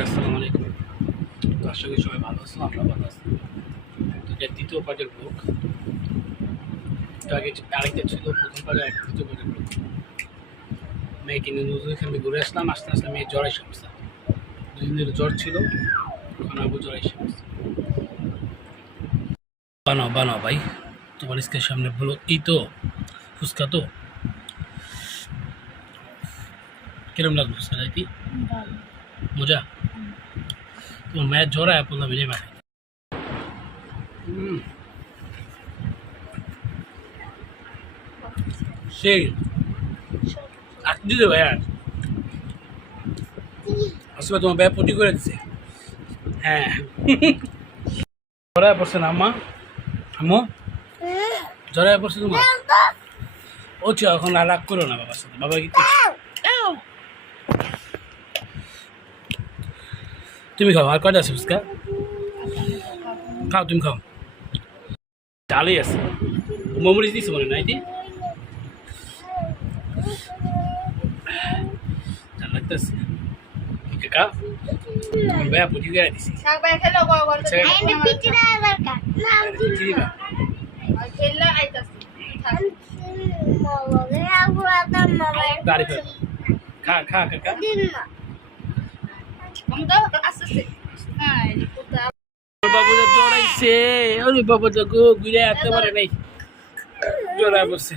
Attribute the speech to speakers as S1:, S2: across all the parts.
S1: আসসালামু আলাইকুম। তো আশা করি সবাই ভালো ভালো তো এটা দ্বিতীয় পার্টের ব্লগ তো আগে আরেকটা ছিল প্রথম পার্টে একটা দ্বিতীয় পার্টের ব্লগ মেয়েকে নিয়ে নজরুল এখানে ঘুরে আসলাম আস্তে আস্তে মেয়ে জ্বর এসে পড়ছে। দুদিন ধরে জ্বর ছিল আবার পড়ছে। বানাও বানাও ভাই তোমার স্কের সামনে বলো এই তো ফুচকা তো। কিরম লাগল যাইতি মজা তোমার মায়ের জ্বর আয় আপনার মিলে মায় সেই দিতে আসলে তোমার ব্যয় পটি করে দিছে। হ্যাঁ। পড়ছে না আম্মা? আম্মু? জ্বরায় পড়ছে তোমার? ও এখন রাগ করো না বাবার সাথে। বাবা কি করছে? তুমি খাও আর কয়টা আছে ফুচকা? খাও তুমি খাও। ডালই আছে। মমরিচ দিছে মনে নাই দি ডাল লাগতেছে। কাকা গিয়ে দিছি। আচ্ছা। খা। খা কাকা
S2: আস্তে আস্তে। হ্যাঁ কোথা
S1: বাবু তো জড়াইছে। ওরে বাবু তো গো ঘুরে আসতে পারে নাই। জড়ায় বসছে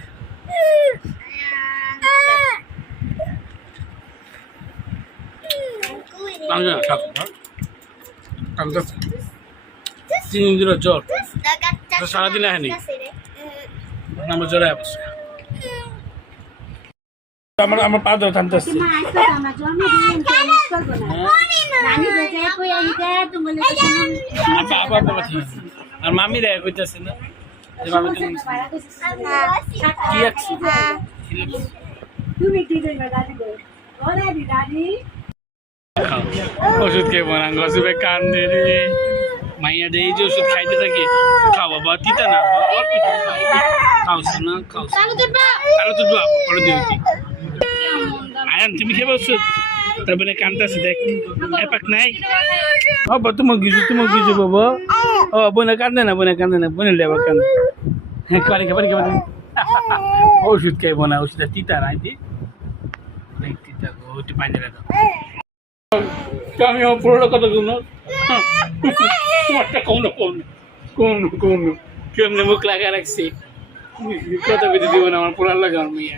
S1: আমি না থাক তিন দিন জ্বর সারাদিন আহেনি। আমার বসছে আমার আমার পা ধরে টানতেছে আর ঠিক আছে। আর মামি রে কইতাছে না যে মামি তুমি কি আছে? কি লাগছে? খাও। ওষুধ খেয়ে বোনা গসবে কান মাইয়া দে এই যে ওষুধ খাইতে থাকি খাও বাবা তিতা না। অল্প একটু খাও। খাও না। খাও
S2: চালু চটবা।
S1: তাহলে তো দোয়া দিও কি। আয়ান, তুমি খেয়ে ওষুধ তারপরে কানতাছে দেখ। এপাক নাই। ও বা তোমার কিছু তোমার কিছু বাবা ও বোনে কান্দে না, বোনে কান্দে না, বোনে লেবা কান্দে। হ্যাঁ কারে খাবার খাবার ওষুধ খাইব না ওষুধটা তিতা নাই, দি। তিতা, গো, ওটি পানি দাও আমি আমার পুরোটা কথা কম না। তোমারটা কম না কম না কম না কম না। কেমনে মুখ লাগা রাখছি? কথা বেঁধে দিব না, আমার পুরার লাগে আমার মেয়ে।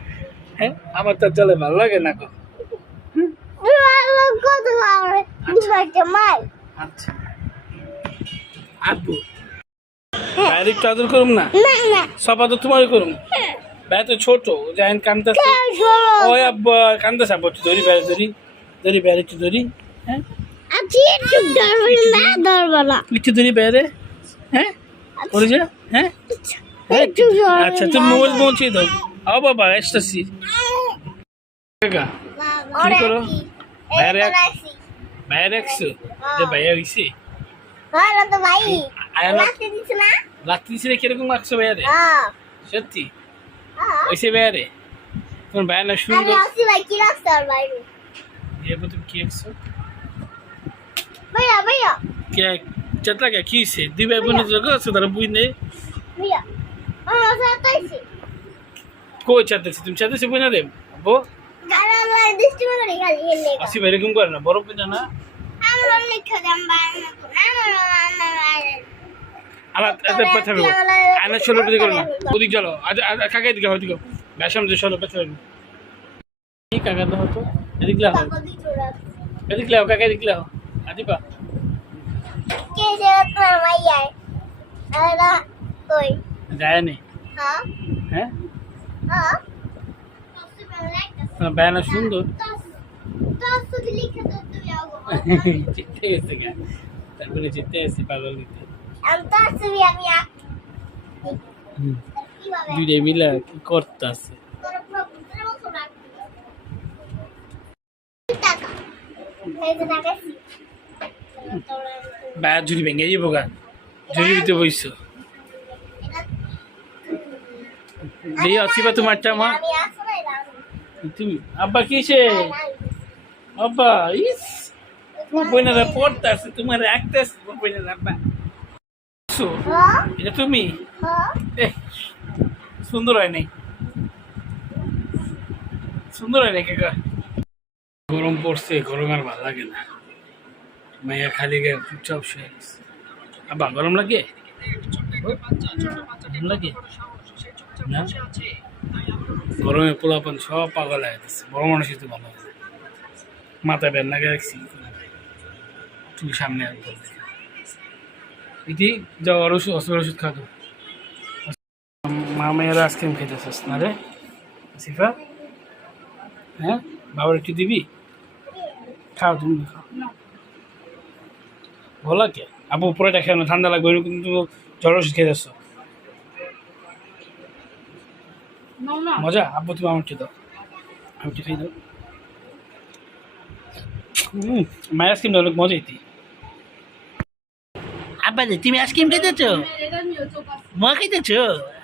S1: হ্যাঁ? আমার তো চলে ভালো লাগে না গো। আচ্ছা। আব্বু বাইরে একটু আদর করুম না? সবা তোমারই করুম? ভাই তো ছোট ওই আব্বা কান্দাছে আব্বা একটু ধরি বাইরে ধরি। ধরি বাইরে একটু ধরি হ্যাঁ? একটু ধরি বাইরে হ্যাঁ? ওরে যা হ্যাঁ? হ্যাঁ, আচ্ছা তুমি মোবাইল পৌঁছে দাও। ও বাবা এসতেছি কাকা কি? করো? বাইরে এক- যে ভাইয়া হইছে আয়া লাগতে দিছিলে কীরকম লাগছে ভাইয়া রে সত্যি? হইছে ভাইয়া রে তোমার ভাইয়া না এবার তুমি কি একশো কে চেতলা কে কি হইছে? দুই ভাই বোনের যোগ আছে তারা বুঝ নেই। কই চাইতেছি তুমি চাইতেছি বুঝ না রে? বো আসি ভাই এরকম করে না? বড় বুঝা না আমার এত কথা বলব আয়না ষোলো পেতে করো না। ওদিক চলো। আজ কাকা এদিকে হও, ওদিকে ব্যাসাম যে ষোলো পেতে কি কাকা তো। হতো এদিক লাও। এদিক লাও কাকা এদিক লাও। আদিপা। যায়? নে হ্যাঁ? তোমার বায়ানা সুন্দর। ঠিক আছে তারপরে যেতে আসি পাগল দিতে।
S3: আমি তো আসবি আমি আ- কীভাবে
S1: দুইটা মিলা কি
S3: যে টাকা
S1: বা ঝুড়ি ভেঙে যাব গা। ঝুড়ি দিতে বইছো। এই অসি বা তোমার চামা
S3: আমি আসলে না
S1: তুমি? আব্বা কিসে আব্বা, ইস! তোমার বোনেরা পড়তেছে তোমার রাখতেছে তোমার আব্বা। এটা তুমি? সুন্দর হয় সুন্দর হয় নাই কাকা। গরম পড়ছে, গরম আর ভালো লাগে না। মাইয়া খালি গায়ে চুপচাপ শুয়ে গরম লাগে? গরমে পোলাপান সব পাগল হয়ে গেছে। বড় মানুষই তো ভালো আছে মাথায় বেন লাগে রাখছি। তুমি সামনে যাও আর ওষুধ ওষুধ ওষুধ খাতো মা মেয়েরা আইসক্রিম খেতেছিস না রে? সিফা হ্যাঁ? বাবার একটু দিবি? খাও, তুমি খাও। ভালো কে? আবু উপরেটা খেয়ে ঠান্ডা লাগবে কিন্তু জ্বর ওষুধ খেয়ে মজা? আব্বু তুমি আমার দাও। আমি একটু খাই দাও হুম মায়ের আইসক্রিমটা অনেক মজা হইতি আব্বা যে তুমি আইসক্রিম খেতেছো?
S2: এটা
S1: মা খাইতেছো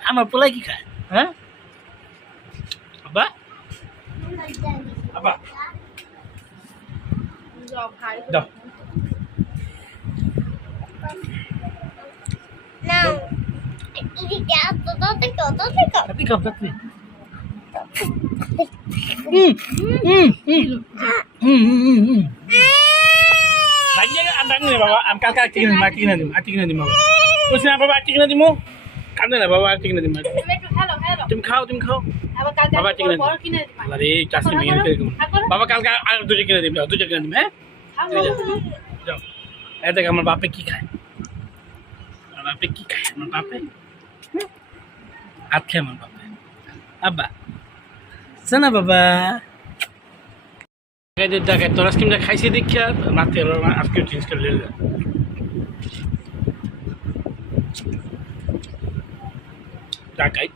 S1: আমার পোলা কি খায়? হ্যাঁ? আব্বা? আব্বা।
S2: যাও খাই।
S1: দাও।
S3: না। তো তো
S1: খাও mati na dim ati na dim bawa. Terus na bawa ati na dim mo. Kan na bawa ati na dim.
S2: তুমি একটু খেলো খেলো
S1: Tim khao tim khao.
S2: আবার কালকে
S1: বাবা
S2: আমি
S1: ঠিক আছে।
S2: বড় কিনে দিবা
S1: আর দুজে কিনে দিম হ্যাঁ যাও এই দেখ আমার বাপে কি খায় আমার বাপে কি খায় আমার বাপে আত খায় আমার বাপে আব্বা শোনা বাবা। দেখ দেখ তোর আইসক্রিমটা খাইছি দেখিয়া মাতে আইসক্রিম চেঞ্জ করে লিয়ে টাকাই